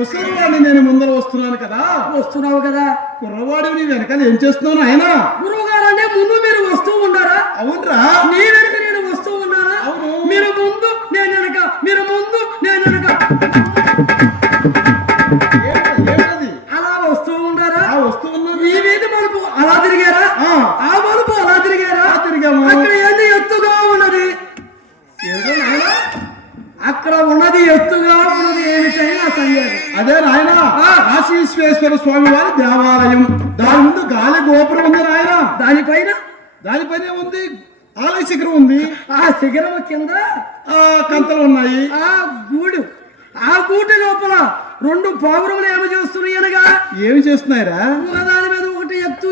ముసలివాడిని నేను ముందర వస్తున్నాను కదా. వస్తున్నావు కదా. కుర్రవాడు నీ వెనకాల ఏం చేస్తున్నాను ఆయన? గురువు గారంటే ముందు మీరు వస్తూ ఉన్నారా? అవునరా. నీ వెనక నేను వస్తూ ఉన్నానా? అవును. మీరు ముందు నేను వెనక, మీరు ముందు నేను వెనక, అలా వస్తూ ఉన్నారా? వస్తూ ఉన్నాను. ఈ వీధి మలుపు అలా తిరిగారా? ఆ మలుపు అలా తిరిగారా? తిరిగాము. అక్కడ ఏంది ఎత్తుగా ఉన్నది? అక్కడ ఉన్నది ఎత్తుగా ఉన్నది ఏమిటని నా సందేహం. అదే నాయన కాశీశ్వేశ్వర స్వామి వారి దేవాలయం. దాని ముందు గాలి గోపురం ఉంది నాయన. దానిపైన ఉంది ఆలయ శిఖరం ఉంది. ఆ శిఖరం కింద కంతలు ఉన్నాయి. ఆ గూటి లోపల 2 పావురములు ఏమి చేస్తున్నాయి అనగా? ఏమి చేస్తున్నాయిరా? దాని మీద ఒకటి ఎక్కుతూ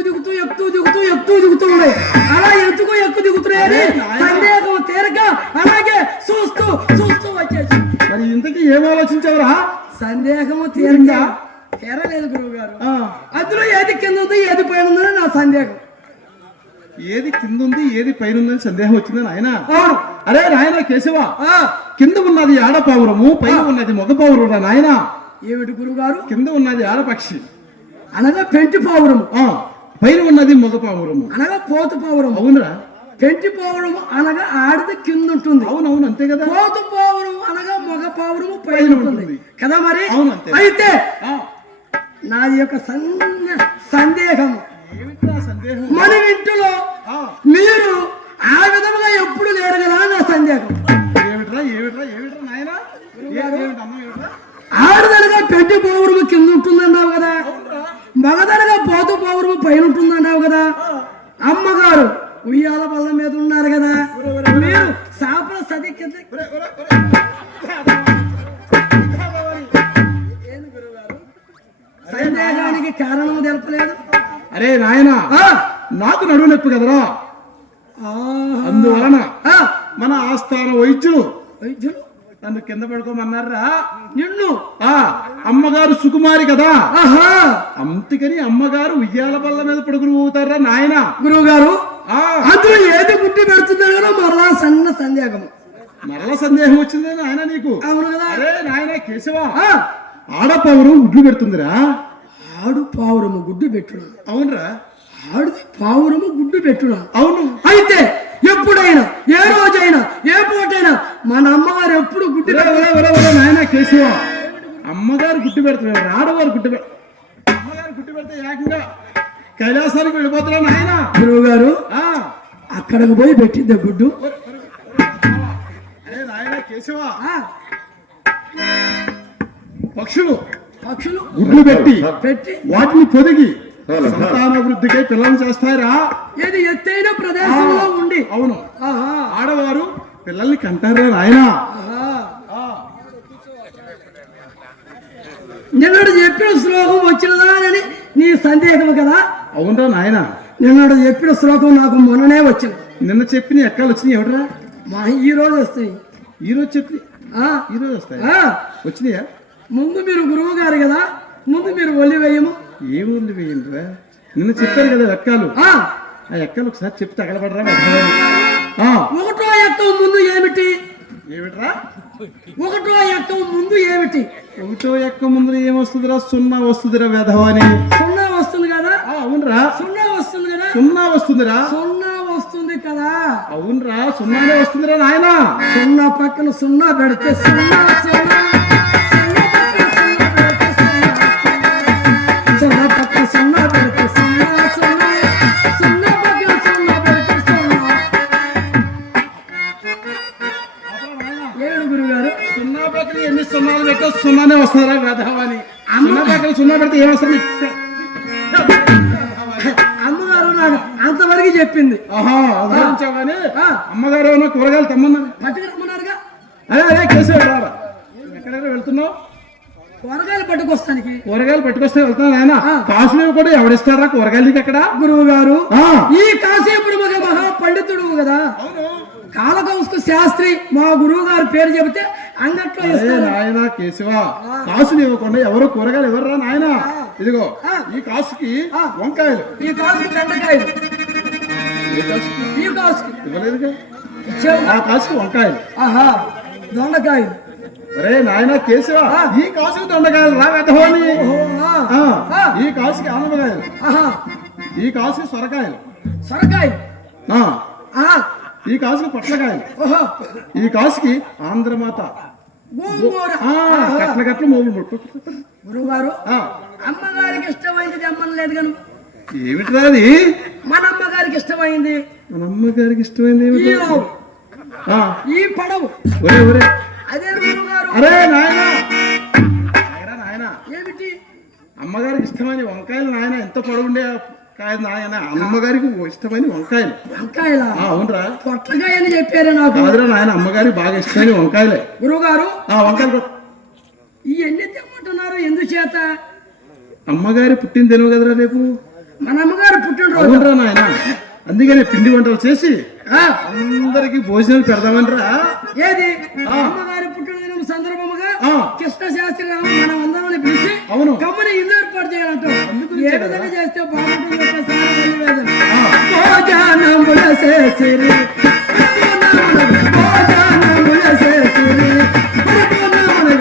దిగుతూ ఉన్నాయి. అలా ఎక్కు దిగుతున్నాయని సందేహం తీరక అలాగే చూస్తూ వచ్చేసి. మరి ఇంతకీ ఏం ఆలోచించావరా? సందేహము తీరలేదు గురువు గారు. అందులో ఏది కింద ఉంది ఏది పైన ఉందని నా సందేహం. ఏది కింద ఉంది ఏది పైన ఉందని సందేహం వచ్చిందని ఆయన. అరే నాయన కేశవ, కింద ఉన్నది ఆడపావురము, పైన ఉన్నది మగ పావురం నాయన. ఏమిటి గురువు గారు? కింద ఉన్నది ఆడపక్షి అనగా పెంటి పావురము, పైన ఉన్నది మగ పావురము అనగా పోతు పావురం. అవునరా. పెంటి పావురము అనగా ఆడది కింద ఉంటుంది. అవునవును అంతే కదా. పోతు పావురం అనగా మగ పావురము పైన ఉంటుంది కదా. మరి అయితే నాది యొక్క సందేహం, మన ఇంటిలో మీరు ఆ విధముగా ఎప్పుడు లేరు కదా నా సందేహం. ఆడదనగా పెంటి పావురము కింద ఉంటుందన్నావు కదా, మగదనగా పోతు పావురము పైన ఉంటుందన్నావు కదా. అమ్మగారు ఉయ్యాల బల్ల మీద ఉన్నారు కదా, మీరు సాపల సది కింద సందేహానికి కారణం తెలపలేదు. అరే నాయన, నాకు నడువు నొప్పి కదరా, అందువలన మన ఆస్థాన వైద్యులు నన్ను కింద పడుకోమన్నారా. నిన్ను అమ్మగారు సుకుమారి కదా, అందుకని అమ్మగారు ఉయ్యాల బల్ల మీద పడుకుని పోతారా నాయన. గురువు గారు అందులో ఏది గుడ్డి పెడుతున్నారో మరలా సందేహం వచ్చింది నాయన నీకు. అవును కదా. అరే నాయన కేశవ, ఆడపావురం గుడ్లు పెడుతుందిరా. ఆడు పావురము గుడ్డు పెట్టుడు. అవునరా. ఆడుది పావురము గుడ్డు పెట్టుడా. అవును. అయితే ఎప్పుడైనా ఏ రోజైనా ఏ పూటైనా మన అమ్మగారు ఎప్పుడు గుడ్డు నాయన కేశవ, అమ్మగారు గుడ్డు పెడుతున్నారు, ఆడవారు అమ్మగారు గుడ్డు పెడితే ఏకంగా కైలాసానికి వెళ్ళిపోతున్నా నాయన. గురువు గారు అక్కడికి పోయి పెట్టింది గుడ్డు. అరే నాయన కేశవ, పక్షులు గుడ్లు పెట్టి వాటిని పొదిగి సంతానాభివృద్ధికై పిల్లలు చేస్తారా. ఏది ఎత్తైన ప్రదేశంలో ఉండి. అవును. ఆడవారు పిల్లల్ని కంటారా నాయన. నిన్నడు చెప్పిన శ్లోకం వచ్చినదా అని నీ సందేహం కదా. అవునరా నాయన, నిన్నడు చెప్పిన శ్లోకం నాకు మొన్ననే వచ్చింది. నిన్న చెప్పిన ఎక్కాలు వచ్చినాయి ఎవడరా? ఈ రోజు వస్తాయి. ఈ రోజు వస్తాయి. వచ్చినాయా? ముందు మీరు గురువు గారు కదా, ముందు మీరు ఒలి వేయము. ఏ ఒలి వేయండిరా? నిన్న చెప్పారు కదా ఎక్కాలు. ఆ ఎక్కాలు ఒకసారి చెప్పి తగలబడరా. ఒకటో ఎక్కం ముందు ఏమిట్రా? ఒకటో ఎక్కం ముందు ఏమొస్తుందిరా? 0 వస్తుందిరా వెధవని. 0 వస్తుంది కదా. అవునరా. 0 వస్తుంది కదా. 0 వస్తుందిరా. 0 వస్తుంది కదా. అవునరా, 0నే వస్తుందిరా నాయన. 0 పక్కన 0 పెడితే 0 ఎన్ని 0 పెట్టో 0నే వస్తుందిరా వెధవని. 0 పక్కన 0 పెడితే ఏమొస్తుంది? చెప్పింది. ఆహా అవసరించావు కానీ ఆ. అమ్మగారు ఏమన్నా కూరగాయలు తెమ్మన్నారు. పట్టుకురమ్మన్నారుగా. అదే అదే కేశవ రారా ఎక్కడైనా వెళ్తున్నావు? కూరగాయలు పట్టుకొస్తానికి. కూరగాయలు పట్టుకొస్తే వెళ్తున్నా ఆయన. కాసులు కూడా ఎవడిస్తారా కూరగాయలకి అక్కడ? గురువు గారు ఆ. ఈ కాశీపురం మహా పండితుడు కదా, అవును. కాళకౌస్తు శాస్త్రి మా గురువు గారు పేరు చెబితే అంగట్లో ఇస్తారు. నాయన కేశవ కాసులు ఇవ్వకుండా ఎవరు కూరగాయలు ఇవ్వరా నాయన? ఇదిగో ఈ కాసుకి వంకాయలు, ఈ కాసుకి బెండకాయలు, ఏ కాసుకి? ఈ కాసుకి ఇవ్వలేదుగా. ఇచ్చావు. ఆ కాసుకి వంకాయలు. ఆహా దొండకాయలు. అరే నాయన కేశవ ఈ కాసుకి దొండకాయలు రా వెతహోని. ఈ కాసుకి ఆనపకాయలు, ఆహా ఈ కాసుకి సొరకాయలు, సొరకాయ, ఆ, ఆహా ఈ కాసుకి పొట్లకాయలు, ఓహో ఈ కాసుకి ఆంధ్రమాత, గోంగూర. కట్ల కట్ల మూడు ముట్టు. గురువు గారు అమ్మగారికి ఇష్టమైంది తెమ్మనలేదు కను. ఏమిట్రా అది? మన అమ్మగారికి ఇష్టమైంది మన అమ్మగారికి ఇష్టమైంది ఈ ఏమిటి? ఆవు, ఆ, ఈ పడవు. ఒరే ఒరే అదే గురువు గారు. అరే నాయన నాయన ఏమిటి? అమ్మగారికి ఇష్టమైన వంకాయలు నాయన. ఎంత పొడవుండే కాదు నాయన. అమ్మగారికి ఇష్టమైన వంకాయలు. వంకాయల అవునరా? పొట్లకాయ అని చెప్పారు నాకు. కాదురా నాయన అమ్మగారికి బాగా ఇష్టమైన వంకాయలే. గురువు గారు వంకాయలు కొట్టు. ఈ ఎన్ని తెమ్మంటున్నారు ఎందుచేత? అమ్మగారి పుట్టిన తెలివి కదరా రేపు. మన అమ్మగారు పుట్టినరోజు. అవునరా నాయన. అందుకనే పిండి వంటలు చేసి ఆ, అందరికి భోజనాలు పెడదామనిరా. ఏది అమ్మగారి పుట్టినదినం సందర్భముగా ఆ. కృష్ణ శాస్త్రి రావు మనం అందరం పిలిచి అవును. గమ్మని ఇల్లు ఏర్పాటు చేయాలంట. ఏ విధంగా చేస్తే బాగుంటుంది ఒకసారి నివేదన. ఆ. భోజనముల చేసిరి, భోజనముల చేసిరి, భోజనముల చేసిరి.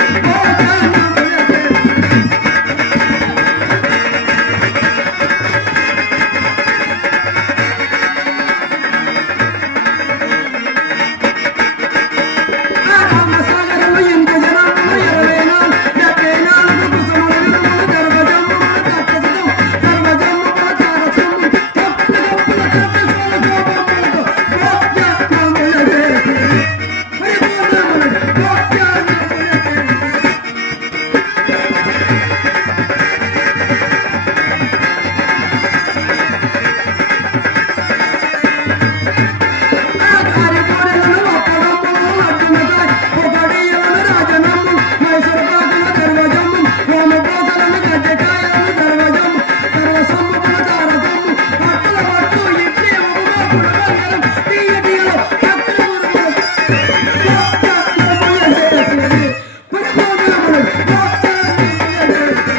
రామసాగరము ఎంత జనము 24 కుసుమములు దర్వజము తప్పదు దర్వజము తారసము తప్పదు తప్పదు కోపములతో భోజనముల చేసిరి, పరిపూర్ణముల భోజనముల ఆకారి కోడలను అప్పడము అడ్డునతాయ్ ఒకడియలను రాజనము మైసూరు పాకుల దర్వజము రామపోతలను గడ్డకాయలను దర్వజము దర్వసమ్ముకుల తారజము పట్టుల పట్టు ఇడ్లీ ఉప్మా పుడవగలం తీయటిలో పట్టుల మురుగులు భోజనముల చేసిరి, పరిపూర్ణముల భోజనముల చేసిరి.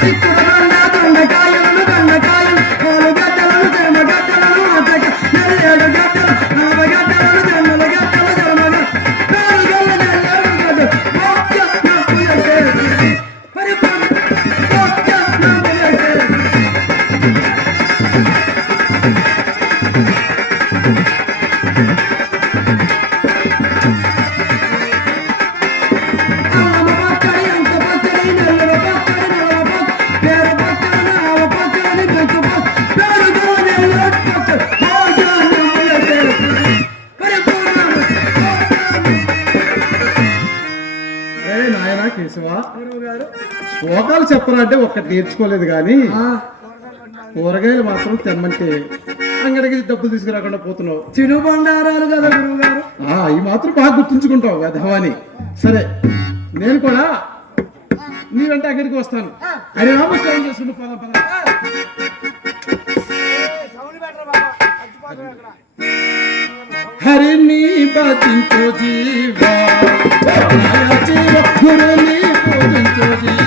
చిక్కుడుగండ దొండకాయలను బెండకాయలు ఆలుగడ్డలను తెరమగడ్డలను అటక నెల్లేడు గడ్డలు 40 గడ్డలను జొన్నల గడ్డలు జరమగ 4 గల్ల నెల్లేడు గడ్డలు భోజనముల చేసిరి, పరిపూర్ణ భోజనముల చేసిరి. అల్లమ పచ్చడి అంత పచ్చడి నెల్లవ పచ్చడి నలవ పచ్చడి పేరు పచ్చడి ఆవ పచ్చడి బెంకు పచ్చడి పేరు గల నెల్లటి పచ్చడి భోజనముల చేసిరి, పరిపూర్ణముల భోజనముల. ఏ నాయన కేశవ గురువు గారు శ్లోకాలు చెప్పరా అంటే ఒక్కటి నేర్చుకోలేదు కానీ కూరగాయలు మాత్రం తెమ్మంటే అంగడికి డబ్బులు తీసుకురాకుండా పోతున్నావు. తిను బండారాలు కదా గురువు గారు. ఈ మాత్రం బాగా గుర్తుంచుకుంటావు వెధవాని. సరే నేను కూడా నీ వెంట అక్కడికి వస్తాను. అరే రామస్వామి చేసుకుంటూ పద పద. హరిని భజించు జీవా, జీవ గురుని పూజించు జీవా.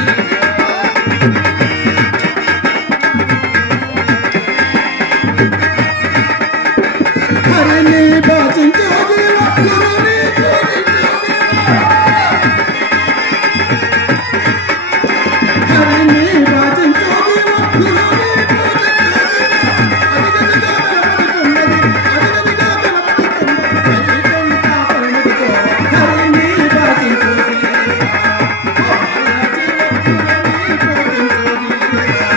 హరిని భజించు జీవా, గురుని పూజించు జీవా. హరిని భజించు జీవా, గురుని పూజించు జీవా. అదిగదిగా వెలపడుతున్నది, అదిగదిగా వెలపడుతున్నది వైకుంఠ పరమదిగో. హరిని భజించు జీవా, జీవ గురుని పూజించు జీవా.